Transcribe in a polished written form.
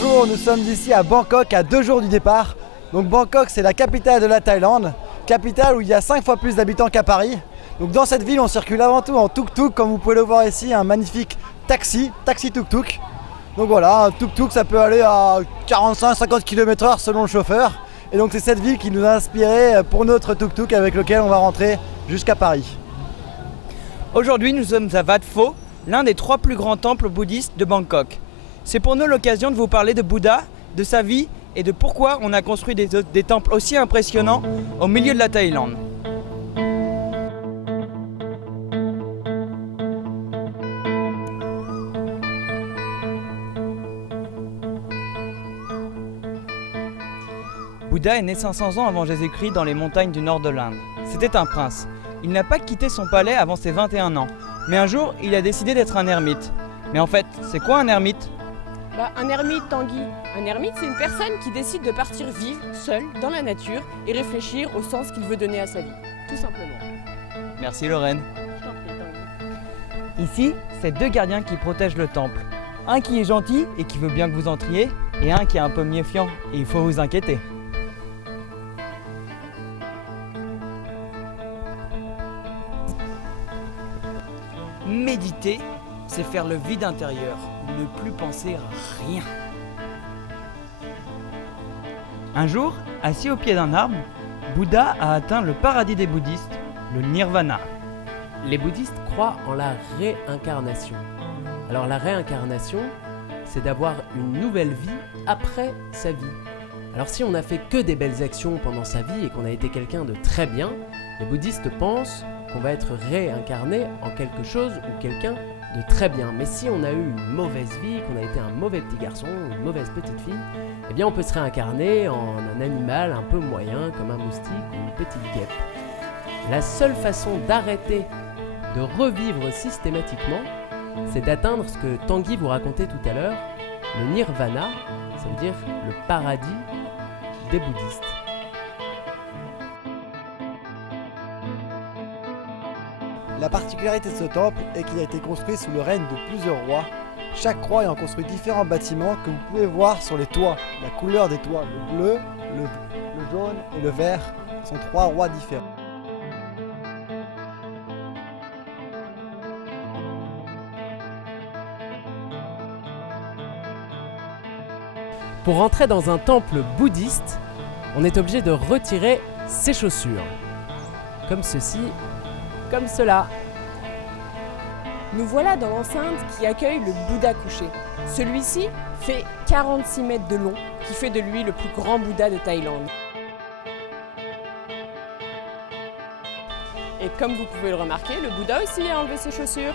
Bonjour, nous sommes ici à Bangkok à 2 jours du départ. Donc Bangkok, c'est la capitale de la Thaïlande, capitale où il y a 5 fois plus d'habitants qu'à Paris. Donc dans cette ville, on circule avant tout en tuk-tuk, comme vous pouvez le voir ici, un magnifique taxi tuk-tuk. Donc voilà, un tuk-tuk ça peut aller à 45-50 km/h selon le chauffeur. Et donc c'est cette ville qui nous a inspiré pour notre tuk-tuk avec lequel on va rentrer jusqu'à Paris. Aujourd'hui, nous sommes à Wat Pho, l'un des 3 plus grands temples bouddhistes de Bangkok. C'est pour nous l'occasion de vous parler de Bouddha, de sa vie et de pourquoi on a construit des temples aussi impressionnants au milieu de la Thaïlande. Bouddha est né 500 ans avant Jésus-Christ dans les montagnes du nord de l'Inde. C'était un prince. Il n'a pas quitté son palais avant ses 21 ans. Mais un jour, il a décidé d'être un ermite. Mais en fait, c'est quoi un ermite ? Un ermite, Tanguy. Un ermite, c'est une personne qui décide de partir vivre seul dans la nature et réfléchir au sens qu'il veut donner à sa vie. Tout simplement. Merci Lorraine. Je t'en prie, Tanguy. Ici, c'est 2 gardiens qui protègent le temple. Un qui est gentil et qui veut bien que vous entriez, et un qui est un peu méfiant et il faut vous inquiéter. Méditer, c'est faire le vide intérieur, ne plus penser à rien. Un jour, assis au pied d'un arbre, Bouddha a atteint le paradis des bouddhistes, le nirvana. Les bouddhistes croient en la réincarnation. Alors la réincarnation, c'est d'avoir une nouvelle vie après sa vie. Alors si on n'a fait que des belles actions pendant sa vie et qu'on a été quelqu'un de très bien, les bouddhistes pensent qu'on va être réincarné en quelque chose ou quelqu'un de très bien. Mais si on a eu une mauvaise vie, qu'on a été un mauvais petit garçon, une mauvaise petite fille, eh bien on peut se réincarner en un animal un peu moyen, comme un moustique ou une petite guêpe. La seule façon d'arrêter de revivre systématiquement, c'est d'atteindre ce que Tanguy vous racontait tout à l'heure, le nirvana, ça veut dire le paradis des bouddhistes. La particularité de ce temple est qu'il a été construit sous le règne de plusieurs rois. Chaque roi ayant construit différents bâtiments que vous pouvez voir sur les toits. La couleur des toits, le bleu, le jaune et le vert sont 3 rois différents. Pour entrer dans un temple bouddhiste, on est obligé de retirer ses chaussures. Comme ceci, comme cela. Nous voilà dans l'enceinte qui accueille le Bouddha couché. Celui-ci fait 46 mètres de long, qui fait de lui le plus grand Bouddha de Thaïlande. Et comme vous pouvez le remarquer, le Bouddha aussi a enlevé ses chaussures.